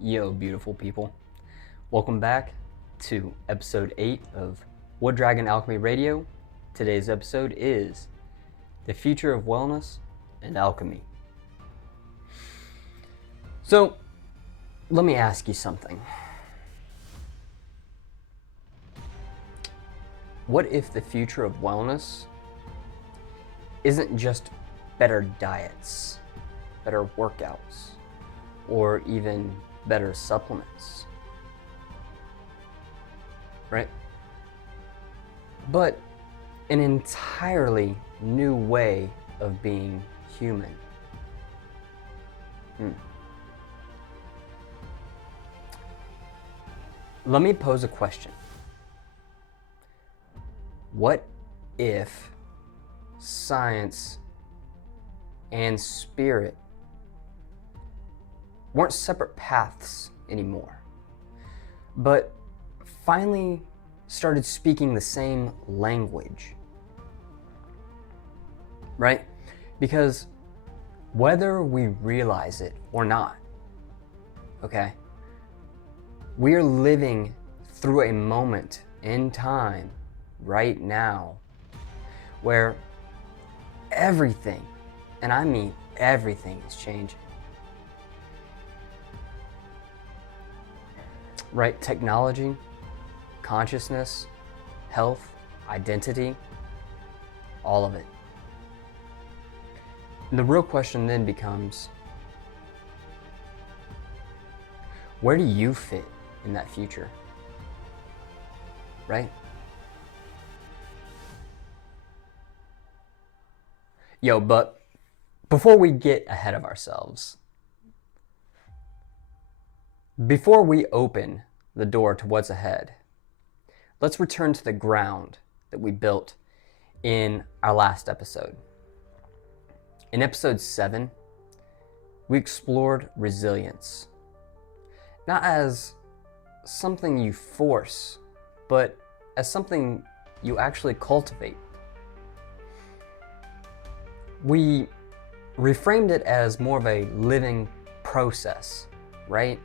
Yo, beautiful people. Welcome back to episode 8 of Wood Dragon Alchemy Radio. Today's episode is The Future of Wellness and Alchemy. So, let me ask you something. What if the future of wellness isn't just better diets, better workouts, or even better supplements, right? But an entirely new way of being human. Let me pose a question. What if science and spirit weren't separate paths anymore, but finally started speaking the same language, right? Because whether we realize it or not, okay, we are living through a moment in time right now where everything, and I mean everything, is changing. Right? Technology, consciousness, health, identity, all of it. And the real question then becomes, where do you fit in that future? Right? Yo, but before we get ahead of ourselves, before we open the door to what's ahead, let's return to the ground that we built in our last episode. In episode 7, we explored resilience, not as something you force, but as something you actually cultivate. We reframed it as more of a living process, right?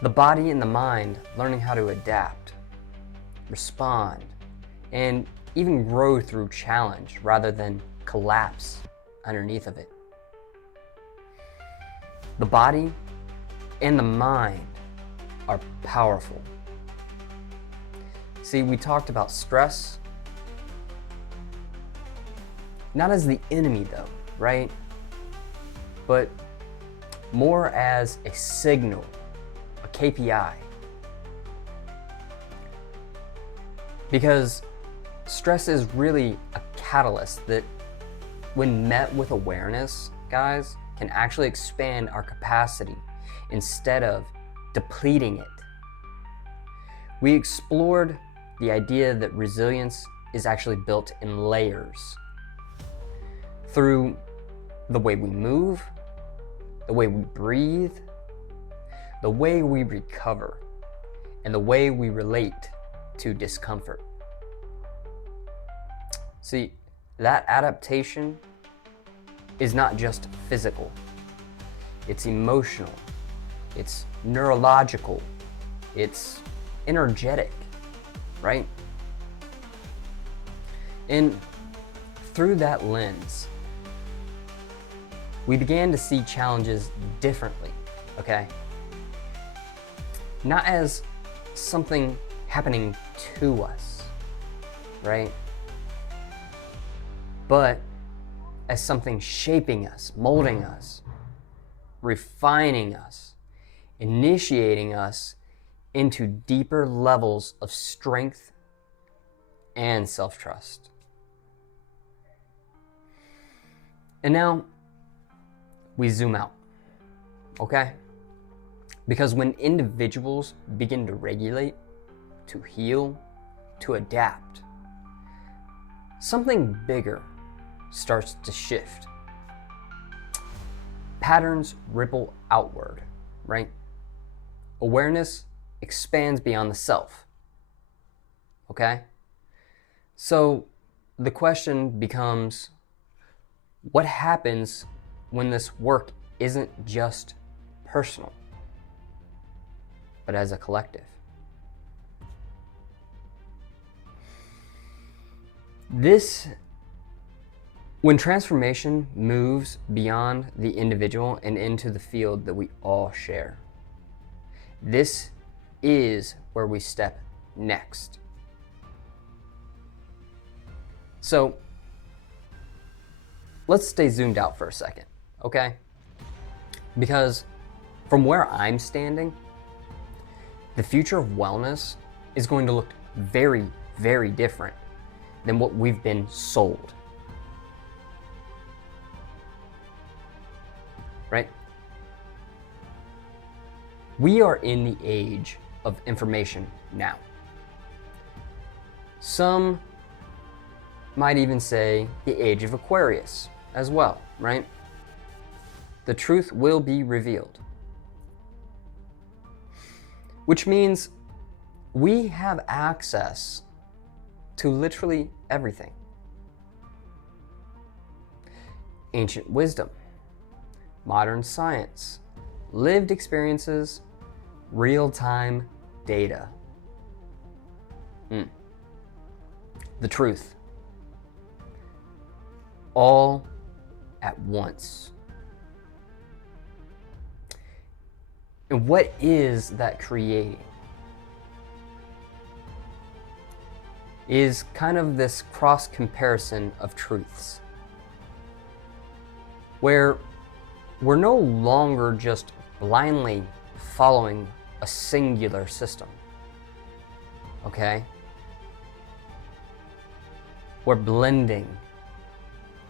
The body and the mind learning how to adapt, respond, and even grow through challenge rather than collapse underneath of it. The body and the mind are powerful. See, we talked about stress, not as the enemy though, right? But more as a signal, a KPI. Because stress is really a catalyst that, when met with awareness, guys, can actually expand our capacity instead of depleting it. We explored the idea that resilience is actually built in layers through the way we move, the way we breathe, the way we recover, and the way we relate to discomfort. See, that adaptation is not just physical, it's emotional, it's neurological, it's energetic, right? And through that lens, we began to see challenges differently, okay? Not as something happening to us, right? But as something shaping us, molding us, refining us, initiating us into deeper levels of strength and self-trust. And now we zoom out, okay? Because when individuals begin to regulate, to heal, to adapt, something bigger starts to shift. Patterns ripple outward, right? Awareness expands beyond the self, okay? So the question becomes, what happens when this work isn't just personal, but as a collective. When transformation moves beyond the individual and into the field that we all share, this is where we step next. So let's stay zoomed out for a second, okay? Because from where I'm standing, the future of wellness is going to look very, very different than what we've been sold. Right? We are in the age of information now. Some might even say the age of Aquarius as well, right? The truth will be revealed. Which means we have access to literally everything. Ancient wisdom, modern science, lived experiences, real-time data. The truth. All at once. And what is that creating? Is kind of this cross comparison of truths, where we're no longer just blindly following a singular system, okay? We're blending,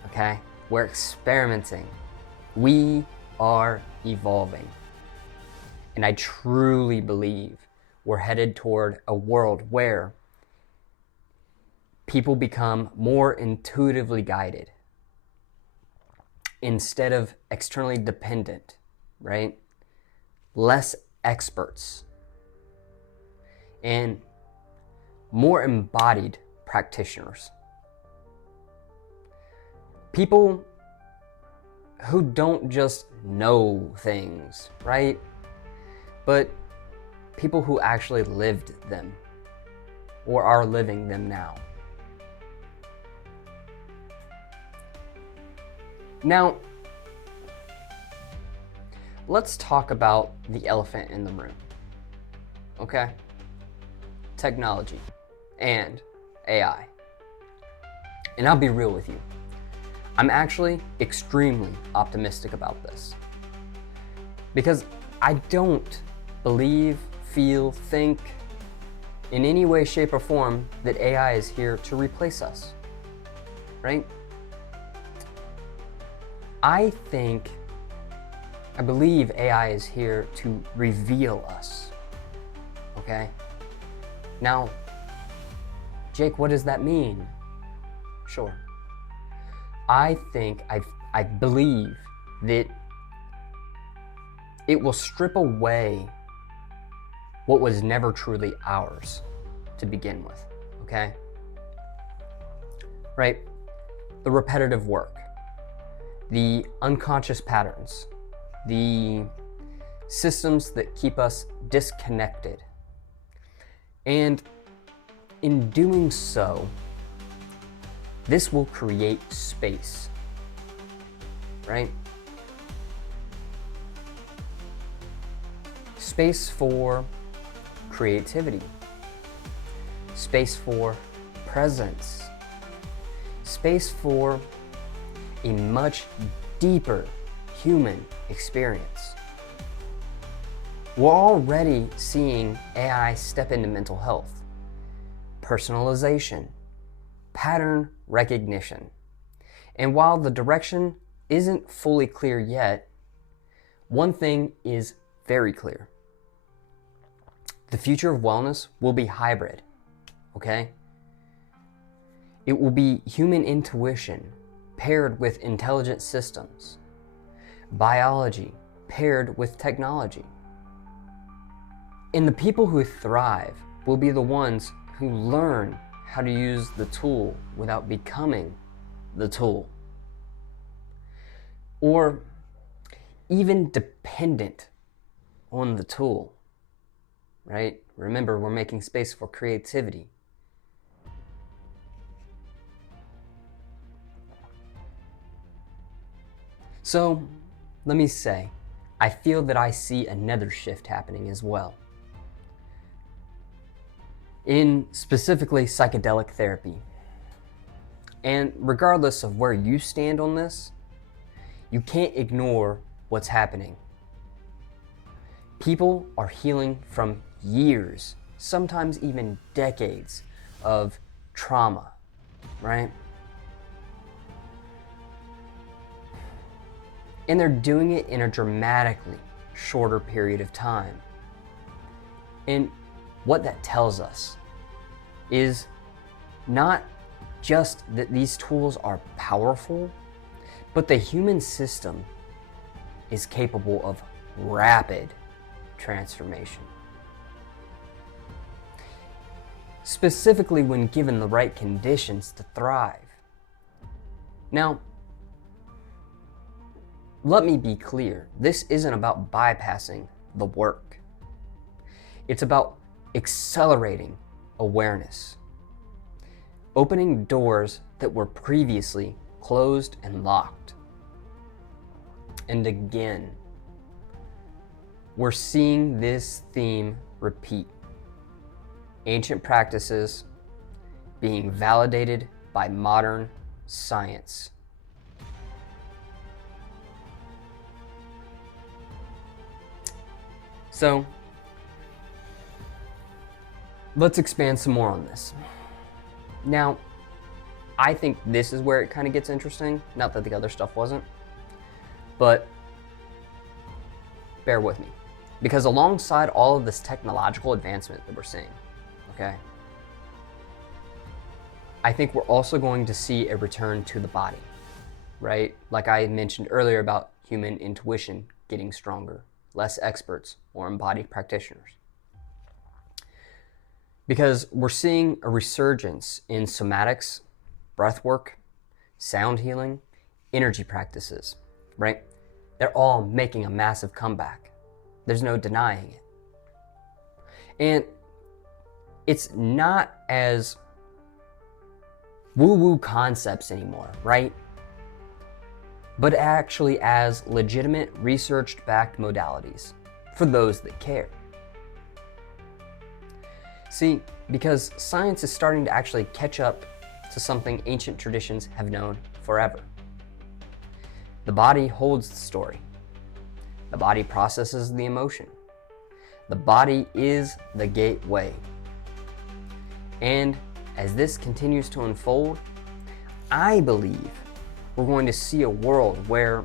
okay? We're experimenting. We are evolving. And I truly believe we're headed toward a world where people become more intuitively guided instead of externally dependent, right? Less experts and more embodied practitioners. People who don't just know things, right? But people who actually lived them or are living them now. Now, let's talk about the elephant in the room, okay? Technology and AI. And I'll be real with you. I'm actually extremely optimistic about this because I don't believe, feel, think in any way, shape, or form that AI is here to replace us, right? I believe AI is here to reveal us, okay? Now, Jake, what does that mean? Sure. I believe that it will strip away what was never truly ours to begin with, okay? Right? The repetitive work, the unconscious patterns, the systems that keep us disconnected. And in doing so, this will create space, right? Space for creativity, space for presence, space for a much deeper human experience. We're already seeing AI step into mental health, personalization, pattern recognition. And while the direction isn't fully clear yet, one thing is very clear. The future of wellness will be hybrid, okay? It will be human intuition paired with intelligent systems, biology paired with technology. And the people who thrive will be the ones who learn how to use the tool without becoming the tool, or even dependent on the tool, right? Remember, we're making space for creativity. So, let me say, I feel that I see another shift happening as well. In specifically psychedelic therapy. And regardless of where you stand on this, you can't ignore what's happening. People are healing from years, sometimes even decades of trauma, right? And they're doing it in a dramatically shorter period of time. And what that tells us is not just that these tools are powerful, but the human system is capable of rapid transformation. Specifically when given the right conditions to thrive. Now, let me be clear, this isn't about bypassing the work. It's about accelerating awareness, opening doors that were previously closed and locked. And again, we're seeing this theme repeat. Ancient practices being validated by modern science. So, let's expand some more on this. Now, I think this is where it kind of gets interesting. Not that the other stuff wasn't, but bear with me. Because alongside all of this technological advancement that we're seeing, okay, I think we're also going to see a return to the body, right? Like I mentioned earlier about human intuition getting stronger, less experts, more embodied practitioners. Because we're seeing a resurgence in somatics, breath work, sound healing, energy practices, right? They're all making a massive comeback. There's no denying it. And it's not as woo-woo concepts anymore, right? But actually as legitimate research-backed modalities for those that care. See, because science is starting to actually catch up to something ancient traditions have known forever. The body holds the story. The body processes the emotion. The body is the gateway. And as this continues to unfold, I believe we're going to see a world where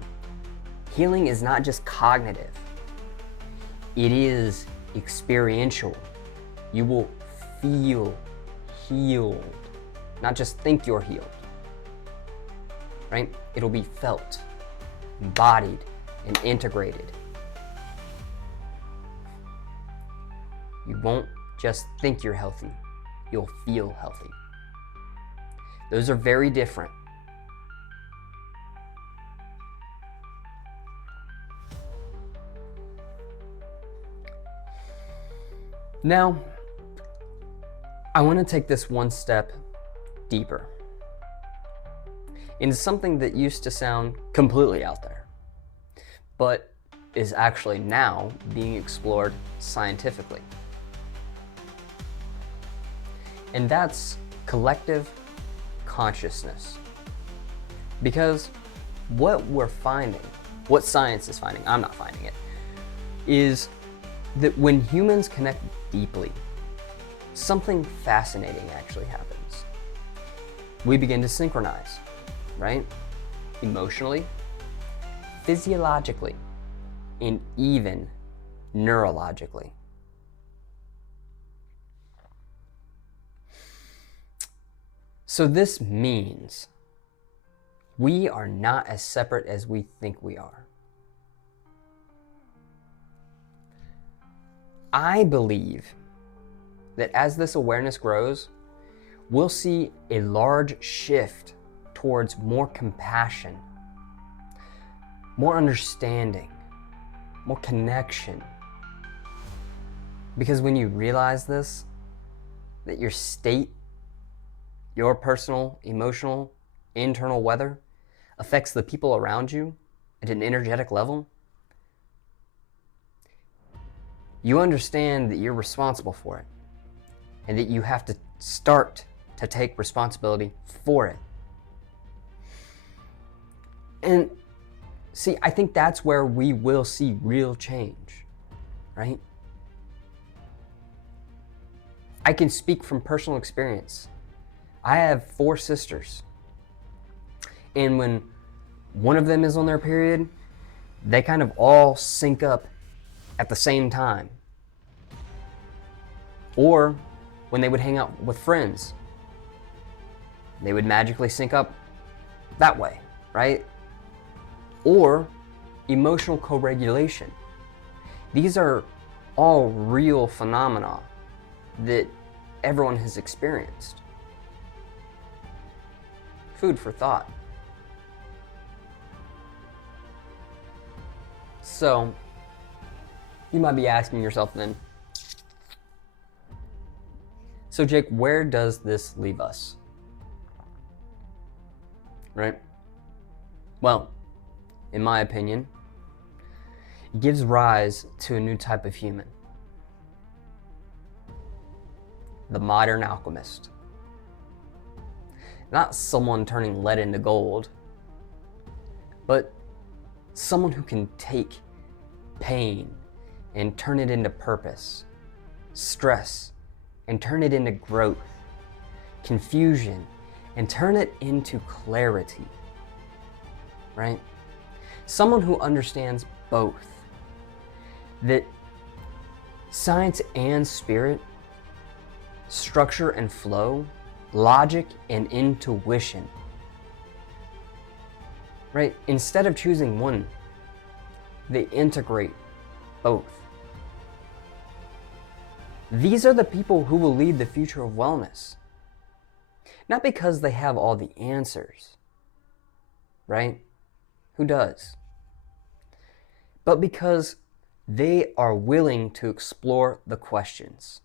healing is not just cognitive, it is experiential. You will feel healed, not just think you're healed, right? It'll be felt, embodied, and integrated. You won't just think you're healthy, you'll feel healthy. Those are very different. Now, I want to take this one step deeper into something that used to sound completely out there, but is actually now being explored scientifically. And that's collective consciousness. Because what we're finding, what science is finding, I'm not finding it, is that when humans connect deeply, something fascinating actually happens. We begin to synchronize, right? Emotionally, physiologically, and even neurologically. So this means we are not as separate as we think we are. I believe that as this awareness grows, we'll see a large shift towards more compassion, more understanding, more connection, Because when you realize this, that your state, your personal, emotional, internal weather affects the people around you at an energetic level, you understand that you're responsible for it and that you have to start to take responsibility for it. And see, I think that's where we will see real change, right? I can speak from personal experience. I have 4 sisters. And when one of them is on their period, they kind of all sync up at the same time. Or when they would hang out with friends, they would magically sync up that way, right? Or emotional co-regulation. These are all real phenomena that everyone has experienced. Food for thought. So, you might be asking yourself then, so Jake, where does this leave us? Right? Well, in my opinion, it gives rise to a new type of human. The modern alchemist. Not someone turning lead into gold, but someone who can take pain and turn it into purpose, stress and turn it into growth, confusion and turn it into clarity, right? Someone who understands both, that science and spirit, structure and flow, logic and intuition, right? Instead of choosing one, they integrate both. These are the people who will lead the future of wellness. Not because they have all the answers, right? Who does? But because they are willing to explore the questions.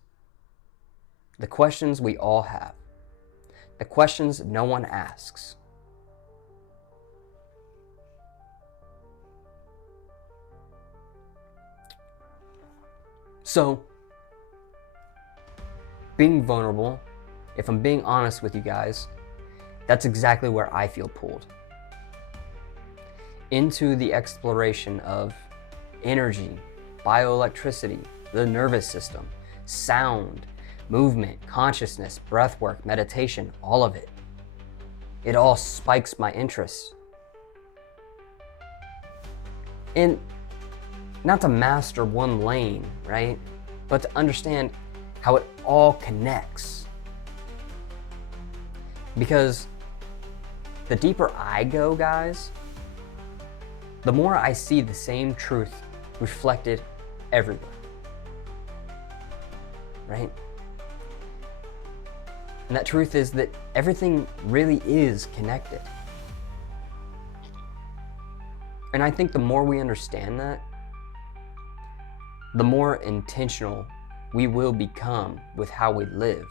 The questions we all have. The questions no one asks. So, being vulnerable, if I'm being honest with you guys, that's exactly where I feel pulled. Into the exploration of energy, bioelectricity, the nervous system, sound, movement, consciousness, breathwork, meditation, all of it. It all spikes my interest. And not to master one lane, right? But to understand how it all connects. Because the deeper I go, guys, the more I see the same truth reflected everywhere, right? And that truth is that everything really is connected. And I think the more we understand that, the more intentional we will become with how we live.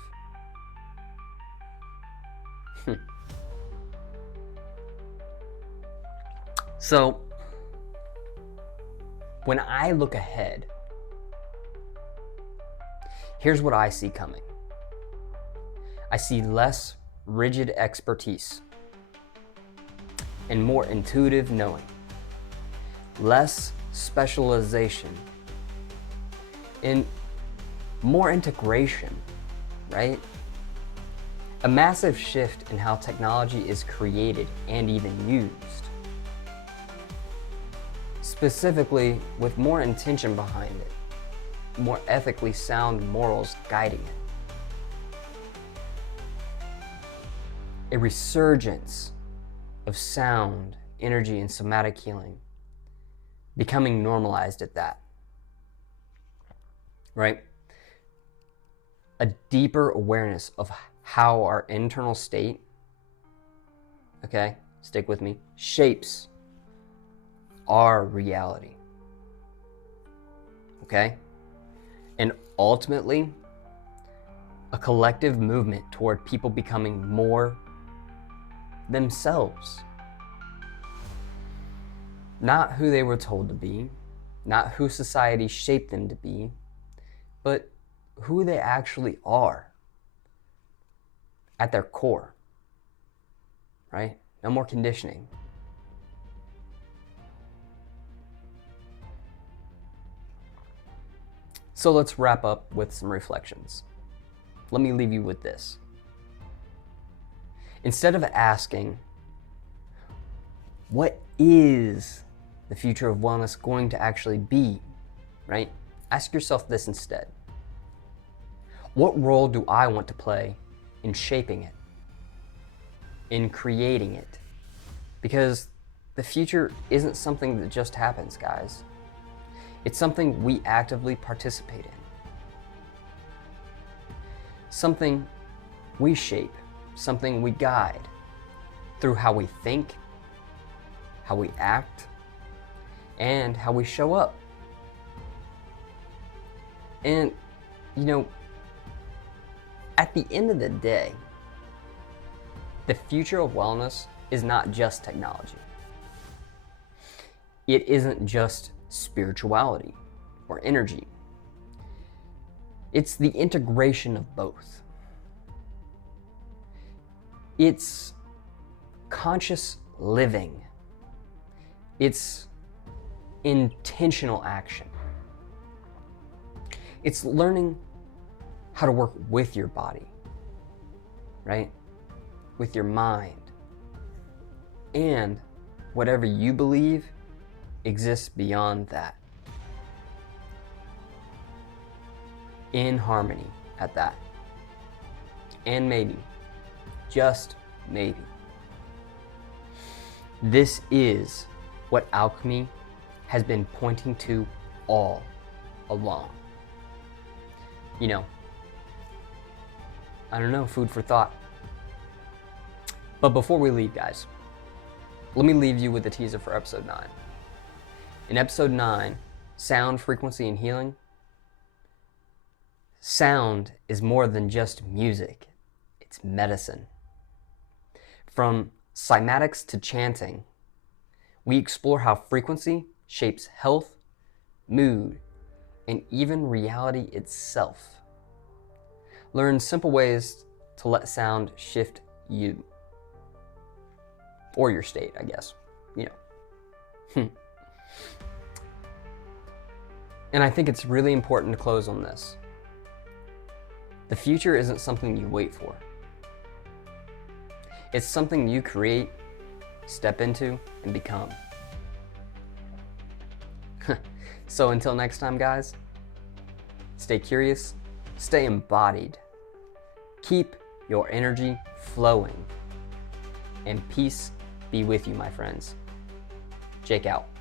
So, when I look ahead, here's what I see coming. I see less rigid expertise and more intuitive knowing, less specialization, and more integration, right? A massive shift in how technology is created and even used. Specifically, with more intention behind it, more ethically sound morals guiding it. A resurgence of sound, energy, and somatic healing, becoming normalized at that, right? A deeper awareness of how our internal state, okay, stick with me, shapes our reality, okay? And ultimately a collective movement toward people becoming more themselves. Not who they were told to be, not who society shaped them to be, but who they actually are at their core, right? No more conditioning. So let's wrap up with some reflections. Let me leave you with this. Instead of asking, what is the future of wellness going to actually be, right? Ask yourself this instead. What role do I want to play in shaping it, in creating it? Because the future isn't something that just happens, guys. It's something we actively participate in. Something we shape, something we guide through how we think, how we act, and how we show up. And, at the end of the day, the future of wellness is not just technology. It isn't just spirituality or energy. It's the integration of both. It's conscious living. It's intentional action. It's learning how to work with your body, right? With your mind. And whatever you believe exists beyond that. In harmony at that. And maybe, just maybe, this is what alchemy has been pointing to all along. I don't know, food for thought. But before we leave, guys, let me leave you with a teaser for episode 9. In episode 9, Sound, Frequency, and Healing, sound is more than just music. It's medicine. From cymatics to chanting, we explore how frequency shapes health, mood, and even reality itself. Learn simple ways to let sound shift you. Or your state, I guess. And I think it's really important to close on this. The future isn't something you wait for. It's something you create, step into, and become. So until next time, guys, stay curious, stay embodied, keep your energy flowing, and peace be with you, my friends. Jake out.